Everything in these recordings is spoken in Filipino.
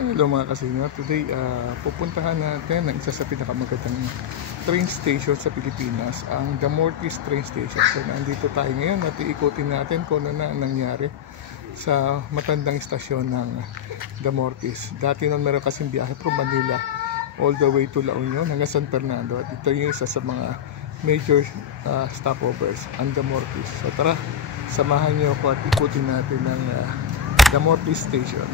Hello mga kasino. Today, pupuntahan natin ang isa sa pinakamagandang train station sa Pilipinas, ang Damortis Train Station. So nandito tayo ngayon at iikutin natin kung ano na nangyari sa matandang istasyon ng Damortis. Dati nun meron kasing biyahe from Manila all the way to La Union hanggang San Fernando. At ito yung isa sa mga major stopovers, ang Damortis. So tara, samahan niyo ako at ikutin natin ang Damortis Station.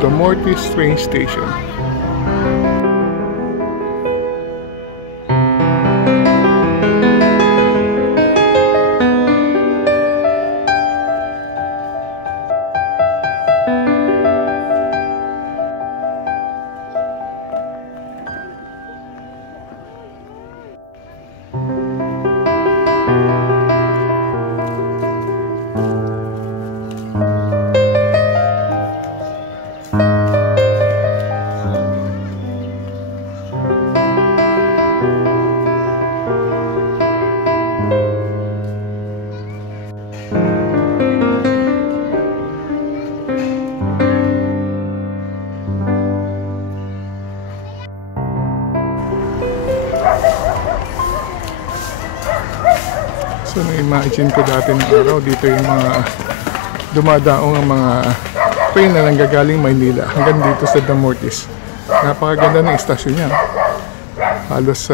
Damortis Train Station. So na-imagine ko dati ng araw dito yung mga dumadaong ang mga train na nanggagaling Maynila hanggang dito sa Damortis. Napakaganda ng istasyon niya. Halos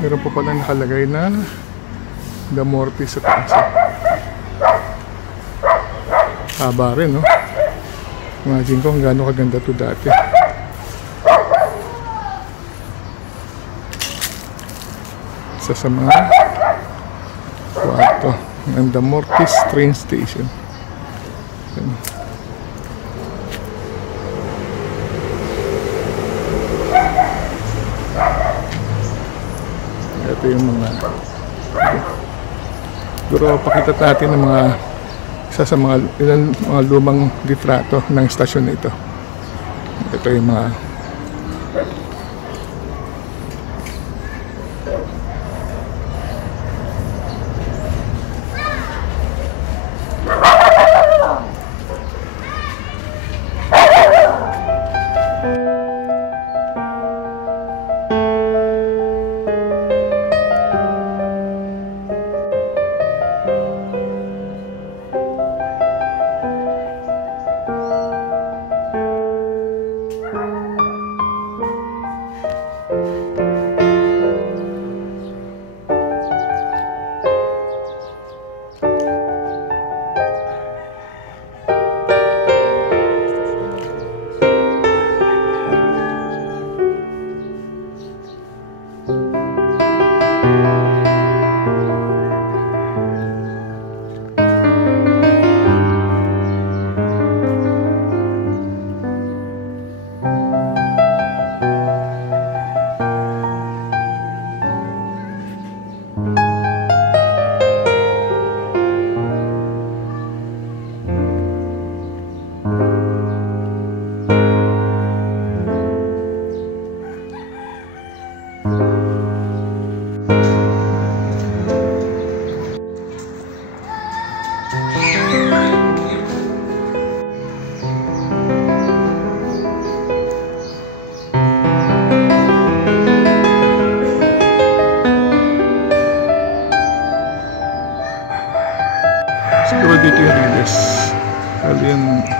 meron po pala nakalagay na Damortis sa taas. Haba rin, no? Imagine ko kung gaano kaganda to dati. Isa sa mga kwarto ng Damortis Train Station. Ito yung mga siguro pakita natin ng mga isa sa mga lumang litrato ng stasyon na ito. Ito yung mga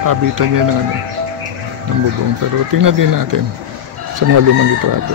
kabitan niya ng, ng bubong. Pero tingnan din natin sa mga lumang litrato.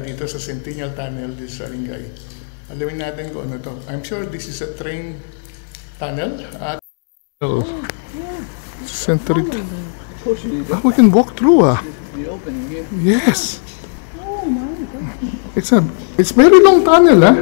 Dito sa Centennial Tunnel dito sa Ringay. Alamin natin kung ano to. I'm sure this is a train tunnel at Century. Oh, we can walk through. Yes. It's very long tunnel, ah.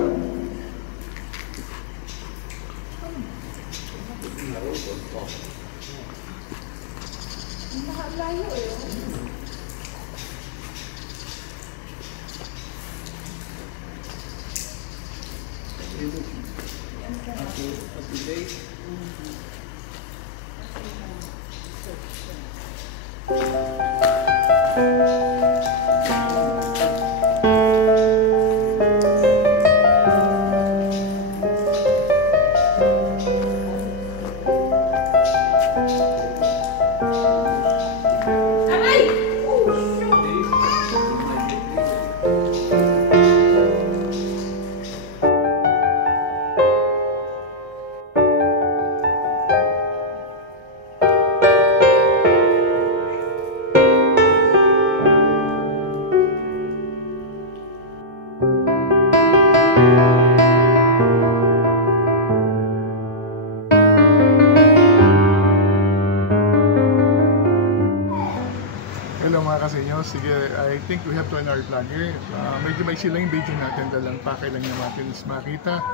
Hello mga kasenyo, sige, I think we have to end our vlog here. Medyo may silang yung video natin, dalang pakay lang natin is makita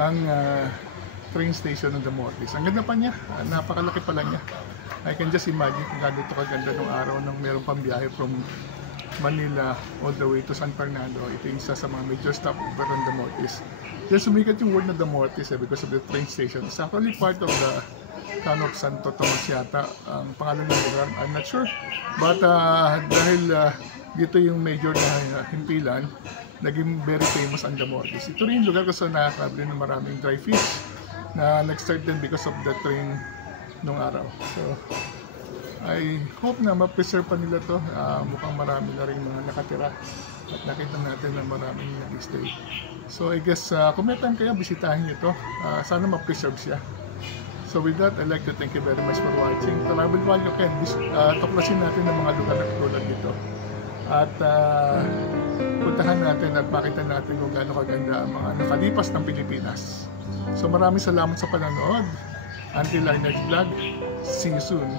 ang train station ng Damortis. Ang ganda pa niya, napakalaki pala niya. I can just imagine kung gano'n ito kaganda nung araw nang meron pang biyahe from Manila all the way to San Fernando. Ito yung isa sa mga major stopover ng Damortis. Just sumikat yung word na Damortis because of the train station. It's actually part of the town of Santo Tomas yata ang pangalan ng lugar, I'm not sure, but dahil dito yung major na himpilan, naging very famous ang Damortis. Ito rin yung lugar kasi nakakabili ng maraming dry fish na nag-start din because of the train nung araw. So I hope na ma-preserve pa nila to. Mukhang marami na rin mga nakatira at nakita natin na maraming nag-stay. So I guess kung may time kayo, bisitahin nyo to. Sana ma-preserve siya. So with that, I'd like to thank you very much for watching. Travel while you can. Tuklasin natin ang mga lugar na tulad dito. At puntahan natin at makita natin kung gaano kaganda ang mga nakalipas ng Pilipinas. So maraming salamat sa panonood. Until our next vlog, see you soon.